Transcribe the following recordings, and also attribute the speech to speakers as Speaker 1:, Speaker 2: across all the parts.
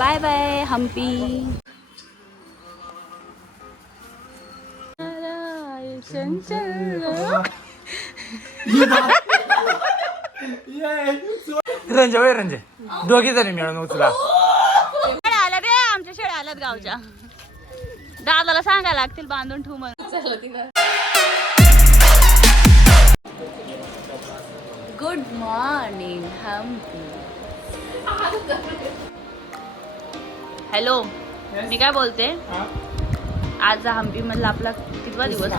Speaker 1: Bye bye Hampi
Speaker 2: Ranje वय रंजे. दोघी जणी मिळून उचला.
Speaker 1: शेळ्या आल्या रे आमच्या शेळ्या आल्यात गावच्या. दादाला सांगायला लागतील बांधून ठेवू म्हणून. गुड मॉर्निंग हम्पी हॅलो मी काय बोलते? आज हम्पी मधला आपला कितवा दिवस?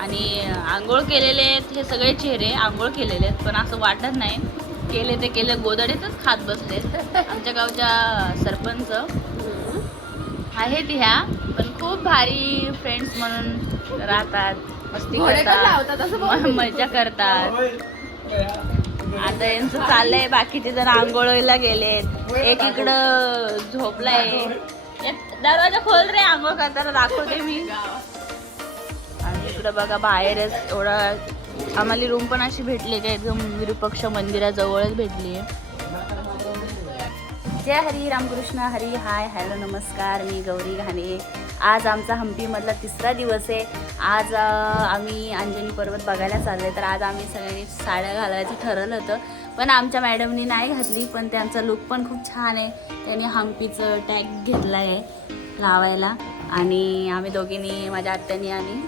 Speaker 1: आणि आंघोळ केलेले आहेत हे सगळे चेहरे आंघोळ केलेले आहेत पण असं वाटत नाही. केले ते केले गोदडीतच खात बसले. आमच्या गावच्या सरपंच. आहेत ह्या पण खूप भारी फ्रेंड्स म्हणून राहतात मस्ती करतात मजा करतात. आता यांचं चाललंय बाकीचे जण आंघोळीला गेलेत. एक इकडं झोपलाय. दरवाजा खोल रे आंघोळ करताना दाखवते मी. आणि इकडं बघा बाहेरच एवढा आम्हाला रूम पण अशी भेटली का एकदम विरूपक्ष मंदिराजवळच भेटली. जय हरी रामकृष्ण हरी हाय हॅलो नमस्कार मी गौरी घाणे. आज आमचा हम्पीमधला तिसरा दिवस आहे. आज आम्ही अंजनी पर्वत बघायला चाललोय. तर आज आम्ही सगळ्यांनी साड्या घालायचं ठरवलं होतं. पण आमच्या मॅडमनी नाही घातली पण त्यांचा लुक पण खूप छान आहे. त्यांनी हम्पीचं टॅग घेतला आहे लावायला. आणि आम्ही दोघींनी माझ्या आत्यानी आणि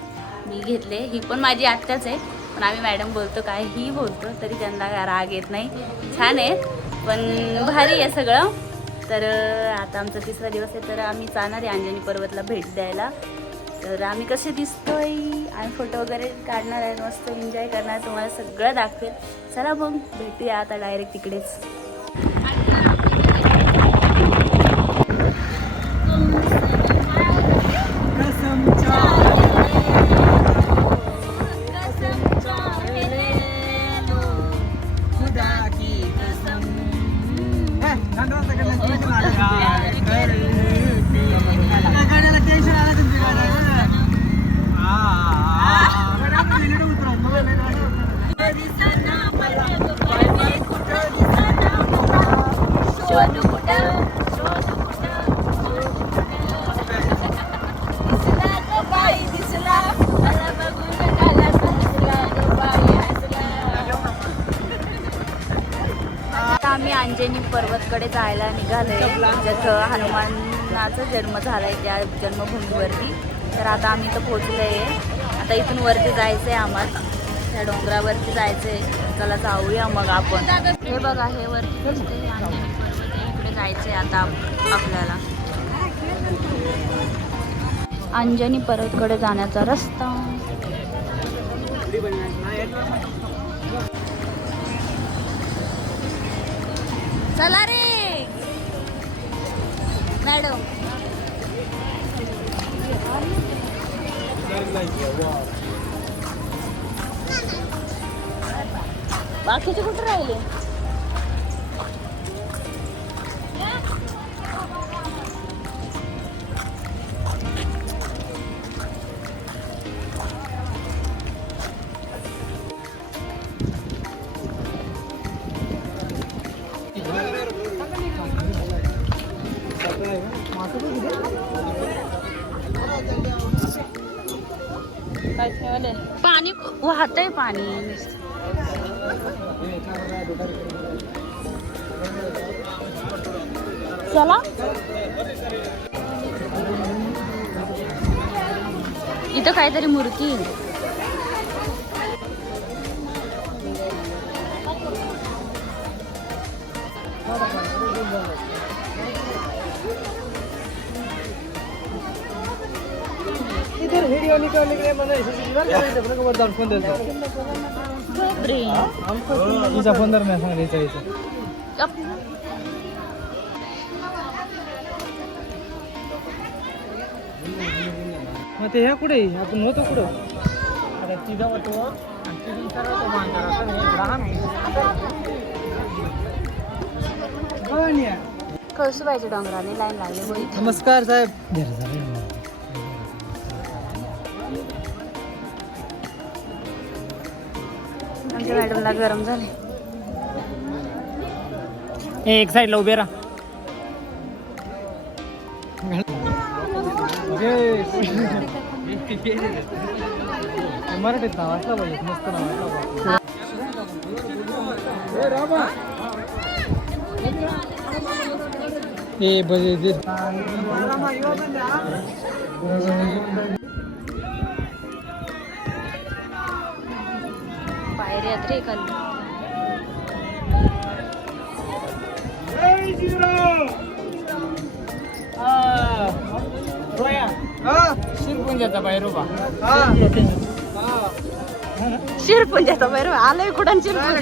Speaker 1: मी घेतले. ही पण माझी आत्याच आहे. पण आम्ही मॅडम बोलतो काय ही बोलतो? तरी त्यांना राग येत नाही. छान आहे. पण भारी आहे सगळं. तर आता आमचा तिसरा दिवस आहे तर आम्ही जाणार आहे अंजनी पर्वतला भेट द्यायला. तर आम्ही कसे दिसतोय? आणि फोटो वगैरे काढणार आहे मस्त एन्जॉय करणार तुम्हाला सगळं दाखवेल. चला मग भेटूया आता डायरेक्ट तिकडेच. आता पर्वतकडे जायला निघालोय. ज्याचं हनुमानाचा जन्म झालाय त्या जन्मभूमीवरती. तर आता आम्ही इथं आहे आता इथून वरती जायचंय आम्हाला. त्या डोंगरावरती जायचंय. चला जाऊया मग आपण. हे बघा हे वरती दिसतंय इकडे जायचं आहे. इकडे जायचंय आता आपल्याला. अंजनी पर्वतकडे जाण्याचा रस्ता. चला रे. मॅडम. बाकीचे कुठे राहिले? वाहतय पाणी. चला. इथं काहीतरी मूर्ती. आहे.
Speaker 2: फोन तुझा फोन दर सांगितलं इथं मग ते ह्या कुठे आपण होतो कुठं अरे तिघा होतो आणि तिघी कसं
Speaker 1: कळसुबाईच्या डोंगराने लाईन लागली
Speaker 2: नमस्कार साहेब
Speaker 1: आमच्या मॅडमला गरम झाले
Speaker 2: एक साईडला उभे राहा. जय मराठीत नाव असलं पाहिजे मस्त नाव असलं पाहिजे. ए बजे ఒకటే కళ్ళు
Speaker 1: ಶಿರ್ಪುನ್ ಜೊತೆ ಬರುವ ಅಲ್ಲೇ ಕೂಡ ಶಿರ್ಪುನ್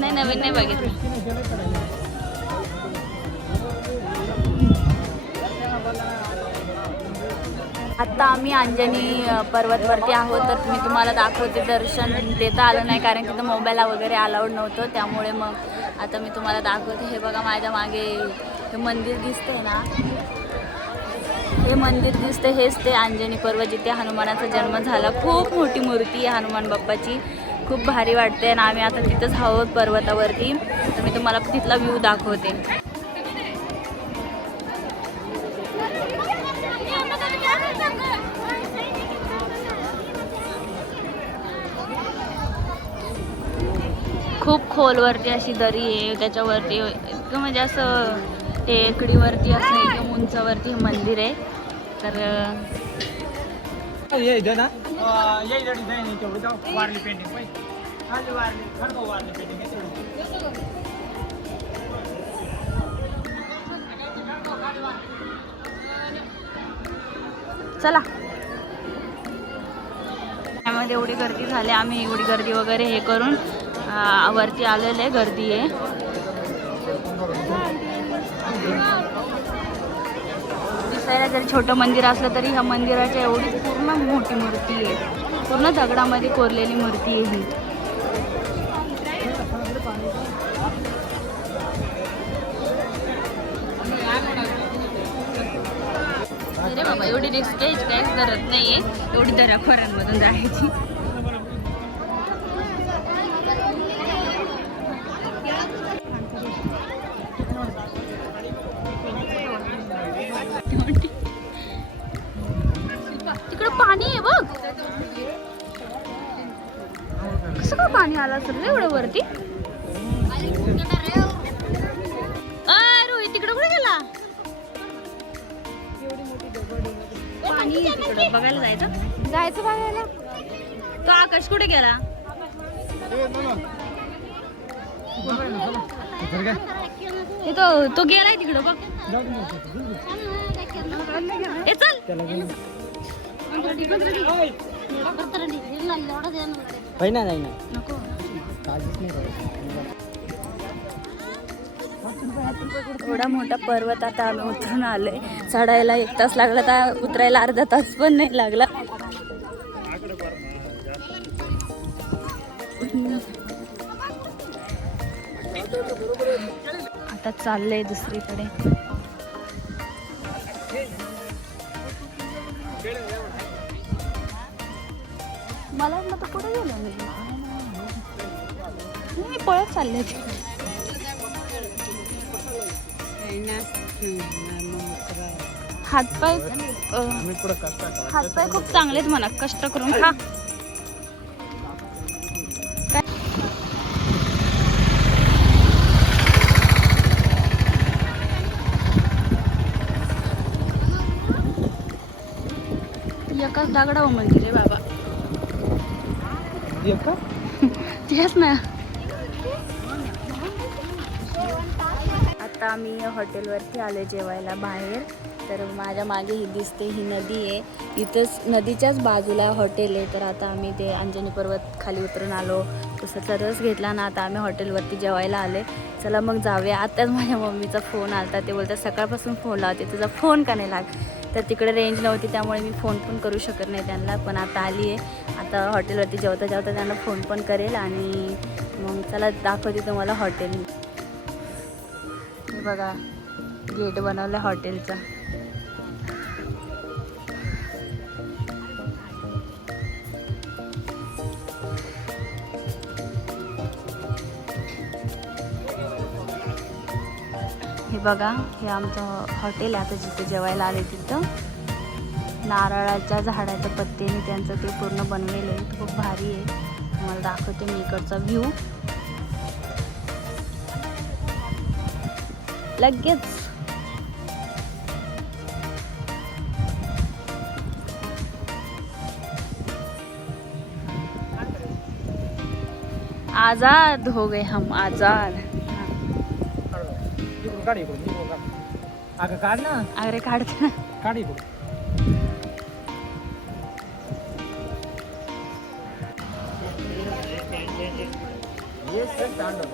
Speaker 1: ನಾನು ಅವನ್ನೇ ಬಾಗಿದ್ರು आत्ता आम्ही अंजनी पर्वतवरती आहोत. तर मी तुम्हाला दाखवते दर्शन देता आलं नाही कारण तिथं मोबाईलला वगैरे अलाउड नव्हतं. त्यामुळे मग आता मी तुम्हाला दाखवते. हे बघा माझ्या मागे हे मंदिर दिसतंय ना? हे मंदिर दिसते हेच ते अंजनी पर्वत जिथे हनुमानाचा जन्म झाला. खूप मोठी मूर्ती आहे हनुमान बाप्पाची. खूप भारी वाटते आणि आम्ही आता तिथंच आहोत पर्वतावरती. तर मी तुम्हाला तिथला व्ह्यू दाखवते. खूप खोलवरती अशी दरी आहे त्याच्यावरती इतकं म्हणजे असं टेकडीवरती असं एकदम उंचावरती हे मंदिर आहे. तर. चला. त्यामध्ये एवढी गर्दी झाली आम्ही एवढी गर्दी वगैरे हे करून वरती आलेलं आहे गर्दी आहे. दिसायला जरी छोटं मंदिर असलं तरी ह्या मंदिराच्या एवढी पूर्ण मोठी मूर्ती आहे. पूर्ण दगडामध्ये कोरलेली मूर्ती आहे ही. अरे बाबा एवढी रिस्क घ्यायची काहीच गरज आहे एवढी दऱ्या जायची. तिकडं बघायला जायचं जायचं बघायला तो आकाश कुठे गेला? हे तो तो गेलाय तिकडं बघ. ए चल
Speaker 2: नाही ना
Speaker 1: नको
Speaker 2: काळजीच नाही.
Speaker 1: एवढा मोठा पर्वत आता आम्ही उतरून आहे चढायला एक तास लागला तर उतरायला अर्धा तास पण नाही लागला. आता चाललंय दुसरीकडे. मला वाटलं गेलो मी. मी पळत चालले. हातपाय अं? हातपाय खूप चांगलेच म्हणा कष्ट करून खा? एकाच दगडावर मंदिर आहे बाबा? तेच ना आता आम्ही हॉटेलवरती आलो जेवायला बाहेर. तर माझ्या मागे ही दिसते ही नदी आहे. इथंच नदीच्याच बाजूला हॉटेल आहे. तर आता आम्ही ते अंजनी पर्वत खाली उतरून आलो. तसं रस घेतला ना आता आम्ही हॉटेलवरती जेवायला आले चला मग जाऊया. आत्ताच माझ्या मम्मीचा फोन आला ते बोलतात सकाळपासून फोन लावते. तुझा फोन का नाही लाग तर तिकडे रेंज नव्हती त्यामुळे मी फोन पण करू शकत नाही त्यांना. पण आता आली आहे. आता हॉटेलवरती जेवता जेवता त्यांना फोन पण करेल आणि मग चला दाखवते तुम्हाला हॉटेल. बघा गेट बनवलं हॉटेलचा. बघा हे आमचं हॉटेल आहे आता जिथे जेवायला आले तिथं. नारळाच्या झाडाच्या पत्त्याने त्यांचं ते पूर्ण बनलेलं आहे. खूप भारी आहे. तुम्हाला दाखवते मी इकडचा व्ह्यू लगेच. आजाद हो गए हम आजाद.
Speaker 2: काढ
Speaker 1: अरे काढते
Speaker 2: काढ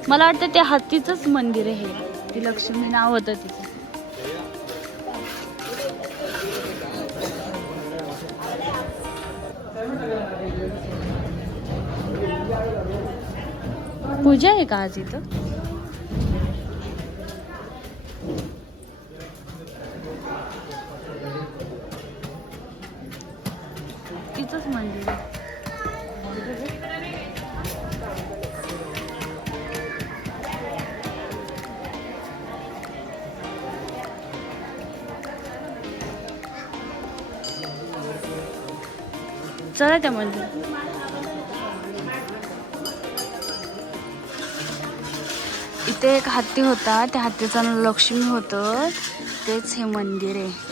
Speaker 1: मला वाटतं ते हत्तीचंच मंदिर आहे. ती लक्ष्मी नाव होतं तिचं. पूजा आहे का आज इथं? त्यामध्ये म्हणजे. इथे एक हत्ती होता त्या हत्तीचं नाव लक्ष्मी होतं. तेच हे मंदिर आहे.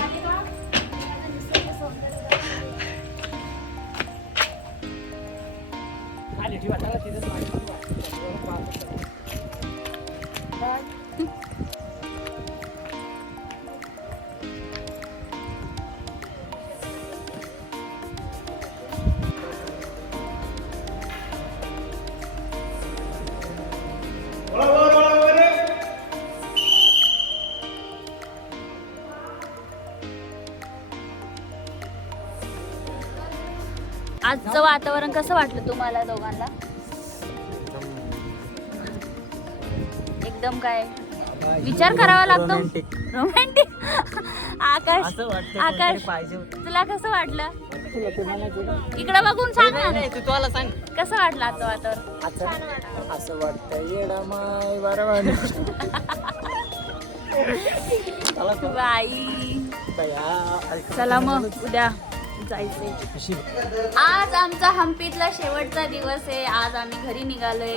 Speaker 1: आजचं वातावरण कसं वाटलं तुम्हाला दोघांना? एकदम काय? विचार करावा लागतो. रोमॅन्टिक आकाश
Speaker 2: असं वाटतं
Speaker 1: आकाश
Speaker 2: कोणतरी पाहिजे होतं.
Speaker 1: तुला कसं वाटलं? इकडे बघून सांग
Speaker 2: नाही,
Speaker 1: ना
Speaker 2: नाही, तू तुला सांग.
Speaker 1: कसं वाटलं आजचं वातावरण?
Speaker 2: असं असं वाटतं येडा माय बरोबर चला.
Speaker 1: बाई. चला मग उद्या. जायचंय? आज आमचा हम्पीतला शेवटचा दिवस आहे. आज आम्ही घरी निघालोय.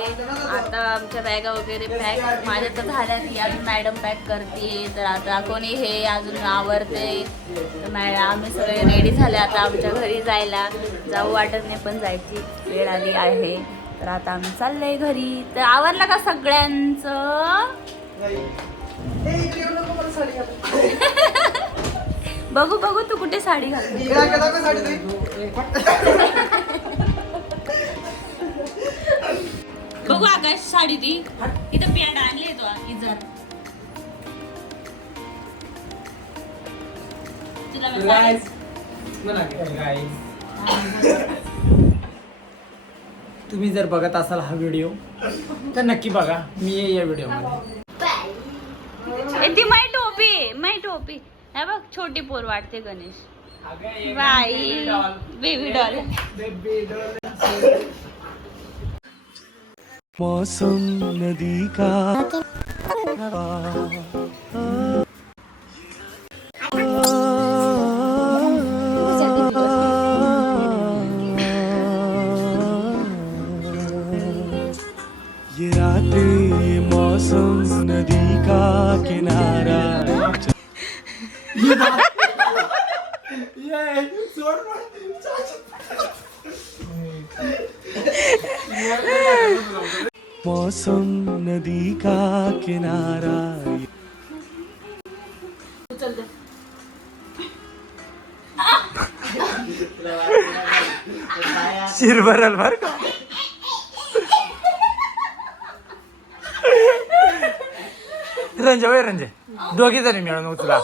Speaker 1: आता आमच्या बॅगा वगैरे पॅक माझ्या तर झाल्या की अजून मॅडम पॅक करते तर आता कोणी हे अजून आवडते तर मॅडम आम्ही सगळे रेडी झाले आता आमच्या घरी जायला. जाऊ वाटत नाही पण जायची वेळ आली आहे. तर आता आम्ही चाललोय घरी. तर आवडलं का सगळ्यांचं? बघू बघू तू कुठे साडी घालते बघू आकाश साडी ती. इथं पॅन्ट आणली तो इजत
Speaker 2: तुम्ही जर बघत असाल हा व्हिडिओ तर नक्की बघा. मी आहे या व्हिडिओमध्ये
Speaker 1: ए, ती माई टोपी माई टोपी. हे बघ छोटी पोर वाटते गणेश बाई बेबी डॉल।
Speaker 3: मौसम नदी का ये रातें
Speaker 2: रंजे वय रंजे? दोघी जणी मिळून उचला.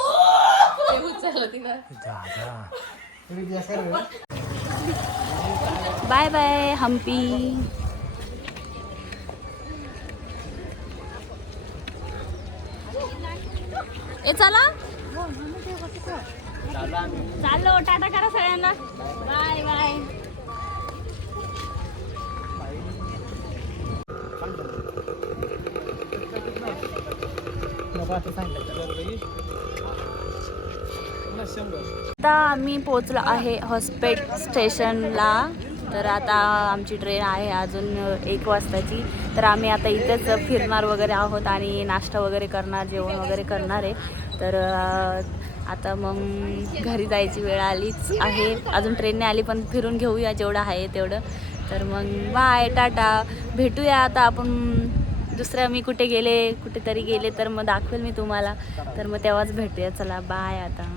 Speaker 1: बाय बाय हम्पी ए चला. चाललो टाटा करा सगळ्यांना. Bye bye. आता आम्ही पोचलो आहे हॉस्पेट स्टेशनला. तर आता आमची ट्रेन आहे अजून एक वाजताची. तर आम्ही आता इथेच फिरणार वगैरे आहोत आणि नाश्ता वगैरे करणार जेवण वगैरे करणार आहे. तर आता मग घरी जायची वेळ आलीच आहे. अजून ट्रेनने आली पण फिरून घेऊया जेवढं आहे तेवढं. तर मग बाय टाटा. भेटूया आता आपण दुसरा मी कुठे गेले कुठेतरी गेले तर मग दाखवेल मी तुम्हाला. तर मग तेव्हाच भेटूया. चला बाय आता.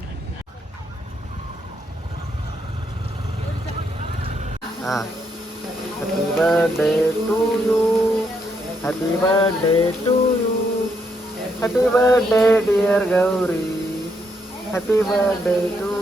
Speaker 2: Happy birthday to you happy birth to you happy birthday dear Gauri happy birthday to